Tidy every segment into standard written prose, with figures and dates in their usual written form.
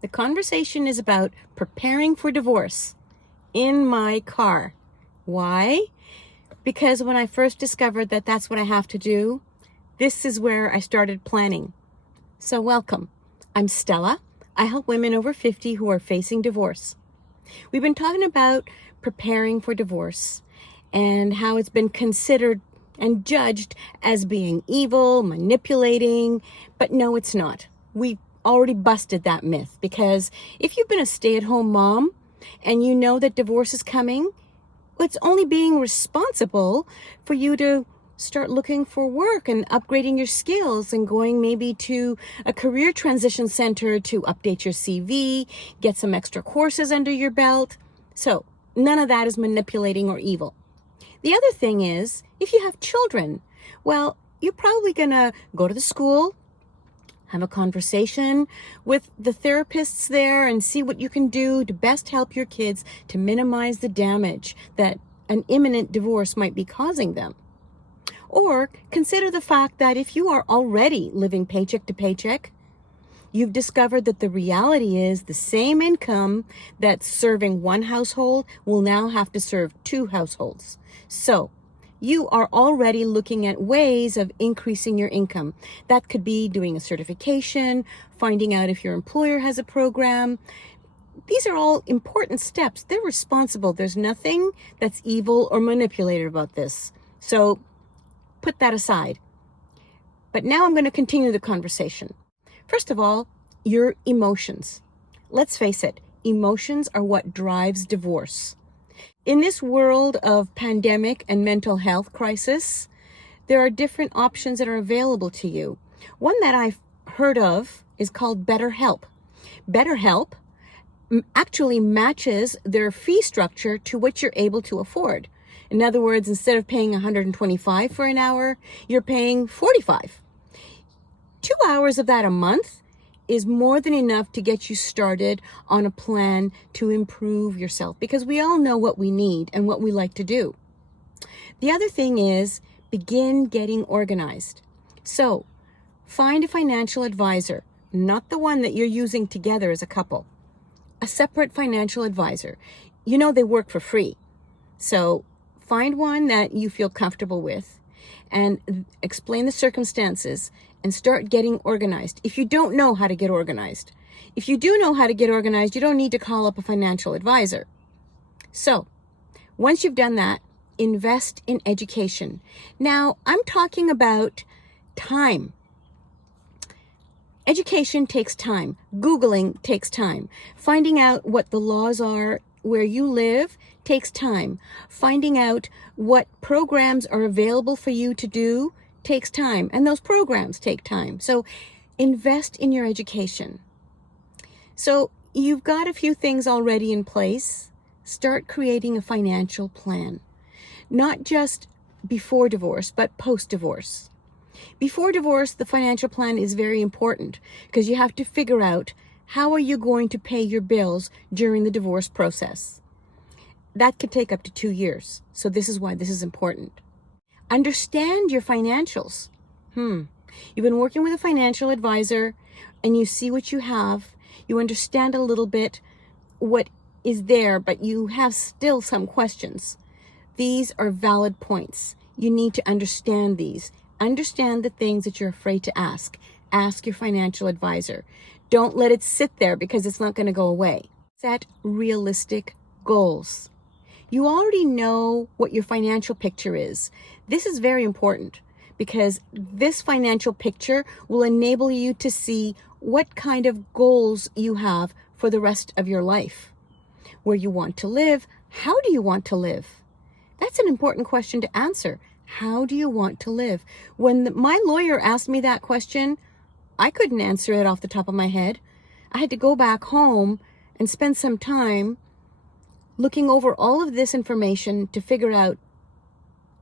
The conversation is about preparing for divorce in my car. Why? Because when I first discovered that that's what I have to do, this is where I started planning. So welcome. I'm Stella. I help women over 50 who are facing divorce. We've been talking about preparing for divorce and how it's been considered and judged as being evil, manipulating, but no, it's not. We've already busted that myth, because if you've been a stay-at-home mom and you know that divorce is coming, it's only being responsible for you to start looking for work and upgrading your skills and going maybe to a career transition center to update your CV, get some extra courses under your belt. So none of that is manipulating or evil. The other thing is, if you have children, well, you're probably going to go to the school, have a conversation with the therapists there and see what you can do to best help your kids to minimize the damage that an imminent divorce might be causing them. Or consider the fact that if you are already living paycheck to paycheck, you've discovered that the reality is the same income that's serving one household will now have to serve two households. So you are already looking at ways of increasing your income. That could be doing a certification, finding out if your employer has a program. These are all important steps. They're responsible. There's nothing that's evil or manipulated about this. So put that aside. But now I'm going to continue the conversation. First of all, your emotions. Let's face it, emotions are what drives divorce. In this world of pandemic and mental health crisis, there are different options that are available to you. One that I've heard of is called BetterHelp. BetterHelp actually matches their fee structure to what you're able to afford. In other words, instead of paying $125 for an hour, you're paying $45. 2 hours of that a month is more than enough to get you started on a plan to improve yourself, because we all know what we need and what we like to do. The other thing is begin getting organized. So find a financial advisor, not the one that you're using together as a couple, a separate financial advisor. You know they work for free. So find one that you feel comfortable with and explain the circumstances and start getting organized. If you don't know how to get organized, if you do know how to get organized, you don't need to call up a financial advisor. So once you've done that, invest in education. Now, I'm talking about time. Education takes time. Googling takes time. Finding out what the laws are where you live takes time. Finding out what programs are available for you to do takes time, and those programs take time. So invest in your education. So you've got a few things already in place. Start creating a financial plan, not just before divorce, but post-divorce. Before divorce, the financial plan is very important because you have to figure out how are you going to pay your bills during the divorce process. That could take up to 2 years. So this is why this is important. Understand your financials. You've been working with a financial advisor and you see what you have. You understand a little bit what is there, but you have still some questions. These are valid points. You need to understand these. Understand the things that you're afraid to ask. Ask your financial advisor. Don't let it sit there because it's not going to go away. Set realistic goals. You already know what your financial picture is. This is very important because this financial picture will enable you to see what kind of goals you have for the rest of your life. Where you want to live, how do you want to live? That's an important question to answer. How do you want to live? When my lawyer asked me that question, I couldn't answer it off the top of my head. I had to go back home and spend some time looking over all of this information to figure out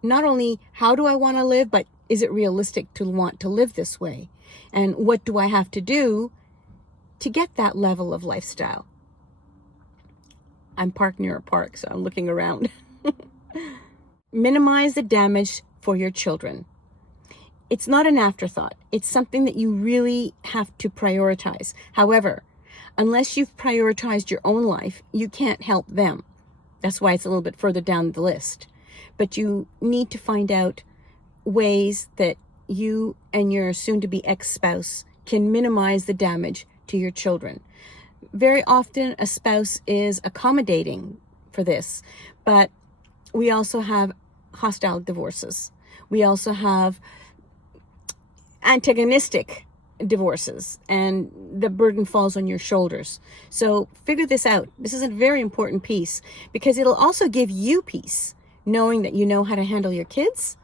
not only how do I want to live, but is it realistic to want to live this way? And what do I have to do to get that level of lifestyle? I'm parked near a park, so I'm looking around. Minimize the damage for your children. It's not an afterthought. It's something that you really have to prioritize. However, unless you've prioritized your own life, you can't help them. That's why it's a little bit further down the list. But you need to find out ways that you and your soon-to-be ex-spouse can minimize the damage to your children. Very often a spouse is accommodating for this, but we also have hostile divorces. We also have antagonistic divorces, and the burden falls on your shoulders. So figure this out. This is a very important piece because it'll also give you peace, knowing that you know how to handle your kids.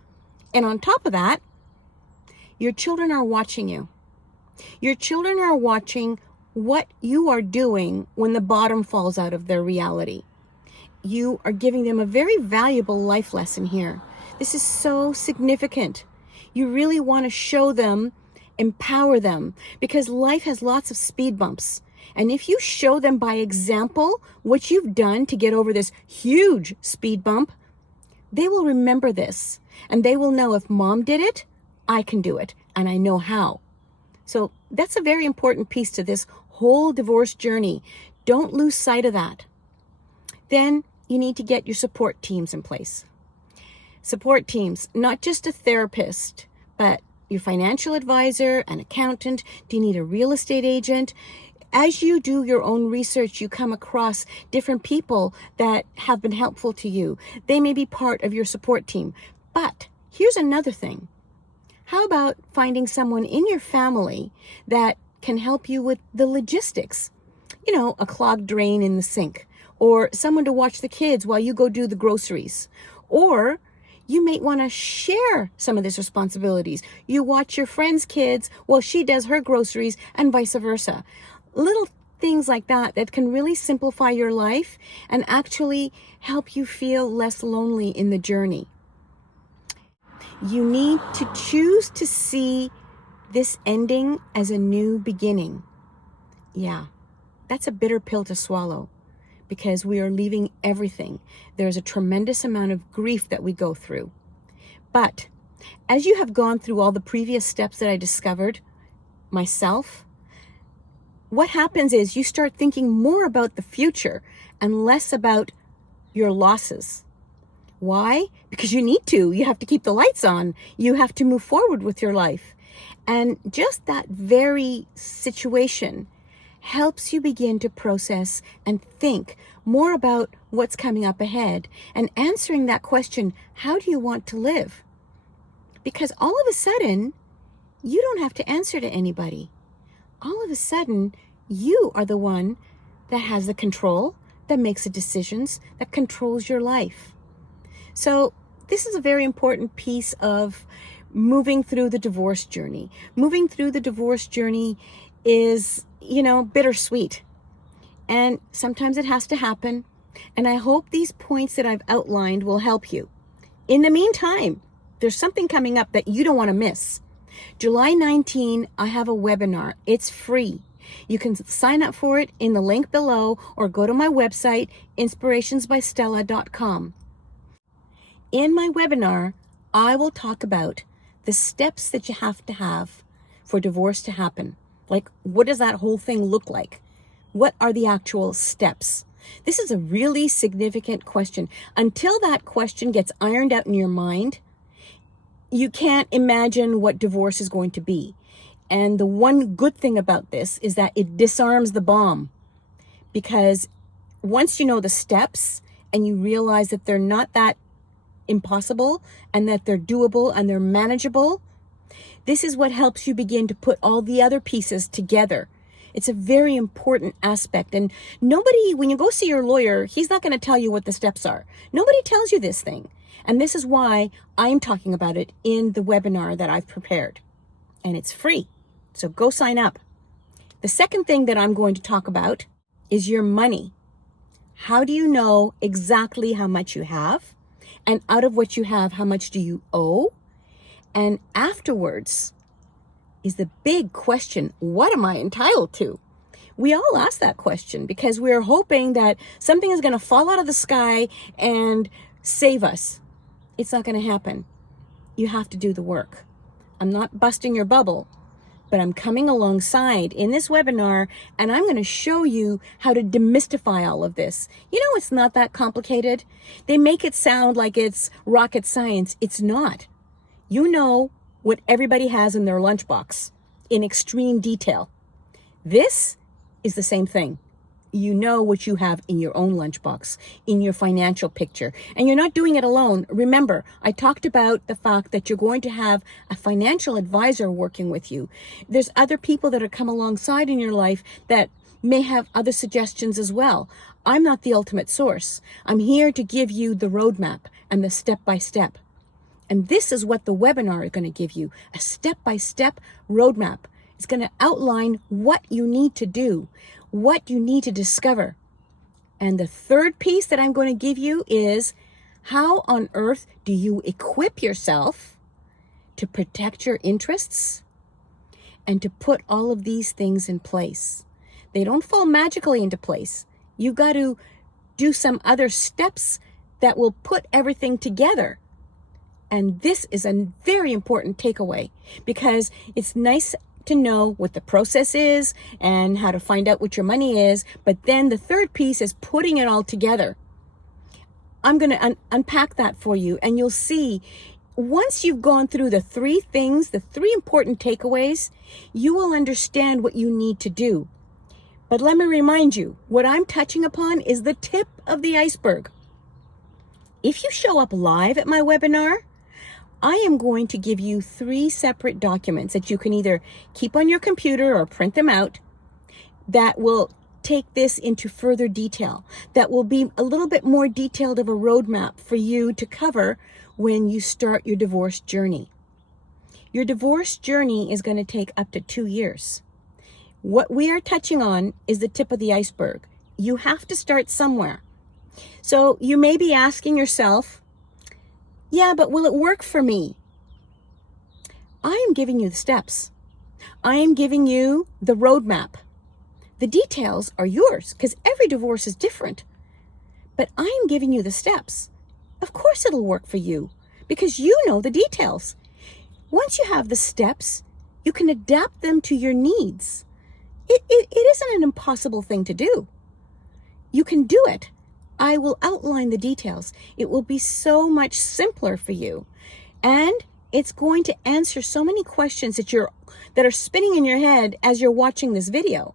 And on top of that, your children are watching you. Your children are watching what you are doing when the bottom falls out of their reality. You are giving them a very valuable life lesson here. This is so significant. You really want to show them, empower them, because life has lots of speed bumps. And if you show them by example what you've done to get over this huge speed bump, they will remember this. And they will know, if mom did it, I can do it. And I know how. So that's a very important piece to this whole divorce journey. Don't lose sight of that. Then you need to get your support teams in place. Support teams, not just a therapist, but your financial advisor, an accountant. Do you need a real estate agent? As you do your own research, you come across different people that have been helpful to you. They may be part of your support team. But here's another thing. How about finding someone in your family that can help you with the logistics? You know, a clogged drain in the sink, or someone to watch the kids while you go do the groceries. Or you may want to share some of these responsibilities. You watch your friend's kids while she does her groceries, and vice versa. Little things like that can really simplify your life and actually help you feel less lonely in the journey. You need to choose to see this ending as a new beginning. Yeah, that's a bitter pill to swallow because we are leaving everything. There's a tremendous amount of grief that we go through. But as you have gone through all the previous steps that I discovered myself, what happens is you start thinking more about the future and less about your losses. Why? Because you need to. You have to keep the lights on. You have to move forward with your life. And just that very situation helps you begin to process and think more about what's coming up ahead and answering that question, how do you want to live? Because all of a sudden, you don't have to answer to anybody. All of a sudden, you are the one that has the control, that makes the decisions, that controls your life. So this is a very important piece of moving through the divorce journey. Moving through the divorce journey is, bittersweet. And sometimes it has to happen. And I hope these points that I've outlined will help you. In the meantime, there's something coming up that you don't want to miss. July 19, I have a webinar. It's free. You can sign up for it in the link below or go to my website, inspirationsbystella.com. In my webinar, I will talk about the steps that you have to have for divorce to happen. Like, what does that whole thing look like? What are the actual steps? This is a really significant question. Until that question gets ironed out in your mind, you can't imagine what divorce is going to be. And the one good thing about this is that it disarms the bomb. Because once you know the steps and you realize that they're not that impossible and that they're doable and they're manageable, this is what helps you begin to put all the other pieces together. It's a very important aspect. And nobody, when you go see your lawyer, he's not going to tell you what the steps are. Nobody tells you this thing. And this is why I'm talking about it in the webinar that I've prepared. And it's free. So go sign up. The second thing that I'm going to talk about is your money. How do you know exactly how much you have? And out of what you have, how much do you owe? And afterwards is the big question, what am I entitled to? We all ask that question because we're hoping that something is going to fall out of the sky and save us. It's not going to happen. You have to do the work. I'm not busting your bubble, But I'm coming alongside in this webinar, and I'm going to show you how to demystify all of this. You know, it's not that complicated. They make it sound like it's rocket science. It's not. You know what everybody has in their lunchbox in extreme detail. This is the same thing. You know what you have in your own lunchbox, in your financial picture, and you're not doing it alone. Remember, I talked about the fact that you're going to have a financial advisor working with you. There's other people that are come alongside in your life that may have other suggestions as well. I'm not the ultimate source. I'm here to give you the roadmap and the step-by-step. And this is what the webinar is going to give you, a step-by-step roadmap. It's going to outline what you need to do, what you need to discover. And the third piece that I'm going to give you is how on earth do you equip yourself to protect your interests and to put all of these things in place. They don't fall magically into place. You've got to do some other steps that will put everything together. And this is a very important takeaway, because it's nice to know what the process is and how to find out what your money is. But then the third piece is putting it all together. I'm going to unpack that for you, and you'll see once you've gone through the three things, the three important takeaways, you will understand what you need to do. But let me remind you, what I'm touching upon is the tip of the iceberg. If you show up live at my webinar, I am going to give you 3 separate documents that you can either keep on your computer or print them out that will take this into further detail, that will be a little bit more detailed of a roadmap for you to cover when you start your divorce journey. Your divorce journey is going to take up to 2 years. What we are touching on is the tip of the iceberg. You have to start somewhere. So you may be asking yourself, yeah, but will it work for me? I am giving you the steps. I am giving you the roadmap. The details are yours, because every divorce is different. But I am giving you the steps. Of course it'll work for you, because you know the details. Once you have the steps, you can adapt them to your needs. It isn't an impossible thing to do. You can do it. I will outline the details. It will be so much simpler for you. And it's going to answer so many questions that are spinning in your head as you're watching this video.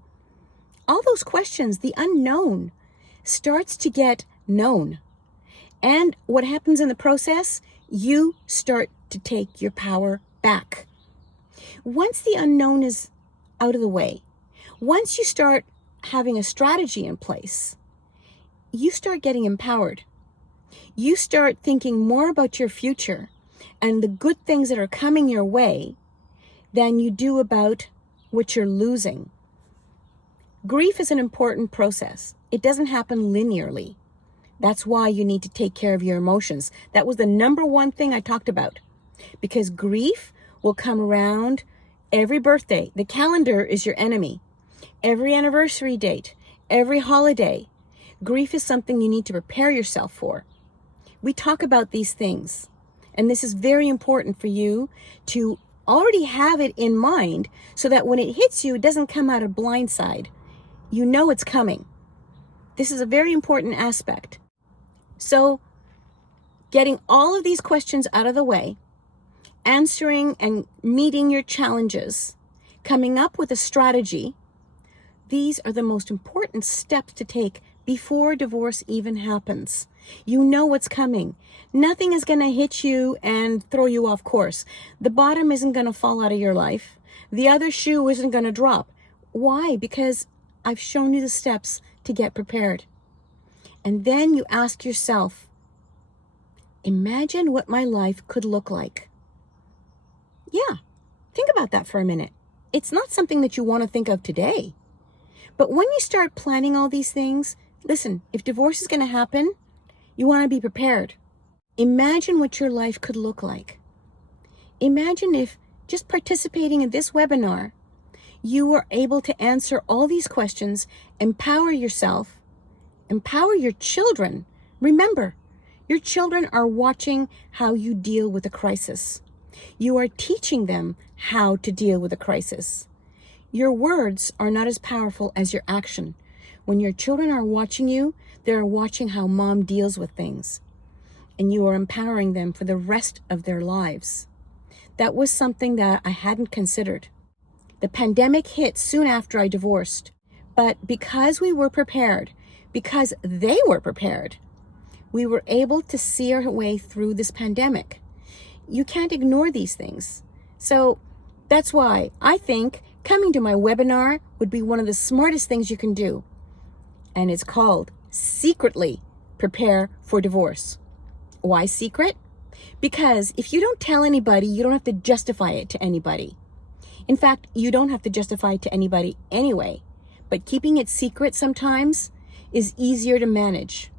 All those questions, the unknown, starts to get known. And what happens in the process? You start to take your power back. Once the unknown is out of the way, once you start having a strategy in place, you start getting empowered. You start thinking more about your future and the good things that are coming your way than you do about what you're losing. Grief is an important process. It doesn't happen linearly. That's why you need to take care of your emotions. That was the number one thing I talked about, because grief will come around every birthday. The calendar is your enemy. Every anniversary date, every holiday. Grief is something you need to prepare yourself for. We talk about these things, and this is very important for you to already have it in mind so that when it hits you, it doesn't come out of blindside. You know it's coming. This is a very important aspect. So, getting all of these questions out of the way, answering and meeting your challenges, coming up with a strategy, these are the most important steps to take before divorce even happens. You know what's coming. Nothing is going to hit you and throw you off course. The bottom isn't going to fall out of your life. The other shoe isn't going to drop. Why? Because I've shown you the steps to get prepared. And then you ask yourself, imagine what my life could look like. Yeah, think about that for a minute. It's not something that you want to think of today. But when you start planning all these things, listen, if divorce is going to happen, you want to be prepared. Imagine what your life could look like. Imagine if just participating in this webinar, you were able to answer all these questions, empower yourself, empower your children. Remember, your children are watching how you deal with a crisis. You are teaching them how to deal with a crisis. Your words are not as powerful as your action. When your children are watching you, they're watching how mom deals with things, and you are empowering them for the rest of their lives. That was something that I hadn't considered. The pandemic hit soon after I divorced, but because we were prepared, because they were prepared, we were able to see our way through this pandemic. You can't ignore these things. So that's why I think coming to my webinar would be one of the smartest things you can do. And it's called Secretly Prepare for Divorce. Why secret? Because if you don't tell anybody, you don't have to justify it to anybody. In fact, you don't have to justify it to anybody anyway. But keeping it secret sometimes is easier to manage.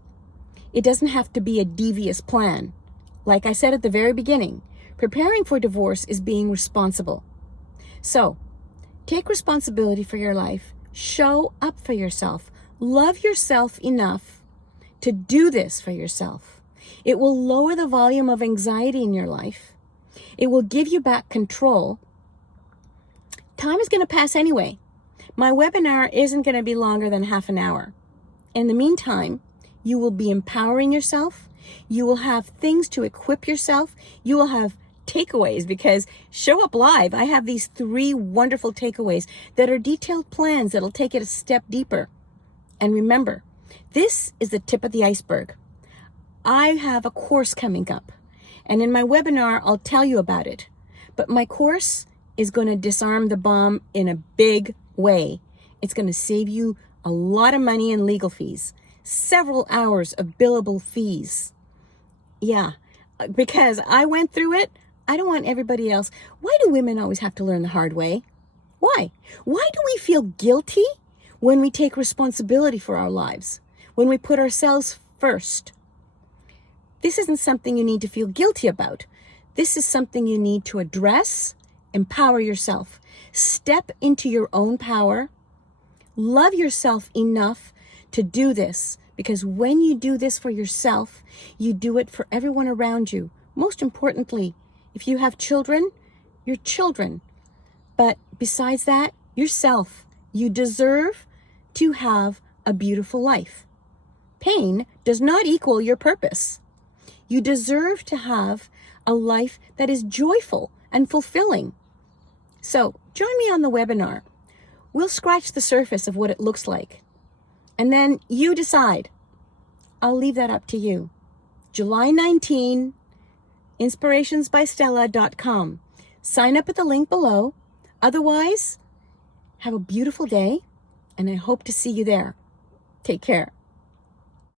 It doesn't have to be a devious plan. Like I said at the very beginning, preparing for divorce is being responsible. So, take responsibility for your life. Show up for yourself. Love yourself enough to do this for yourself. It will lower the volume of anxiety in your life. It will give you back control. Time is going to pass anyway. My webinar isn't going to be longer than half an hour. In the meantime, you will be empowering yourself. You will have things to equip yourself. You will have takeaways, because Show Up Live, I have these 3 wonderful takeaways that are detailed plans that'll take it a step deeper. And remember, this is the tip of the iceberg. I have a course coming up, and in my webinar, I'll tell you about it. But my course is going to disarm the bomb in a big way. It's going to save you a lot of money in legal fees, several hours of billable fees. Yeah, because I went through it. I don't want everybody else. Why do women always have to learn the hard way? Why? Why do we feel guilty when we take responsibility for our lives, when we put ourselves first? This isn't something you need to feel guilty about. This is something you need to address, empower yourself, step into your own power, love yourself enough to do this, because when you do this for yourself, you do it for everyone around you. Most importantly, if you have children, your children. But besides that, yourself. You deserve to have a beautiful life. Pain does not equal your purpose. You deserve to have a life that is joyful and fulfilling. So join me on the webinar. We'll scratch the surface of what it looks like. And then you decide. I'll leave that up to you. July 19, inspirationsbystella.com. Sign up at the link below. Otherwise, have a beautiful day, and I hope to see you there. Take care.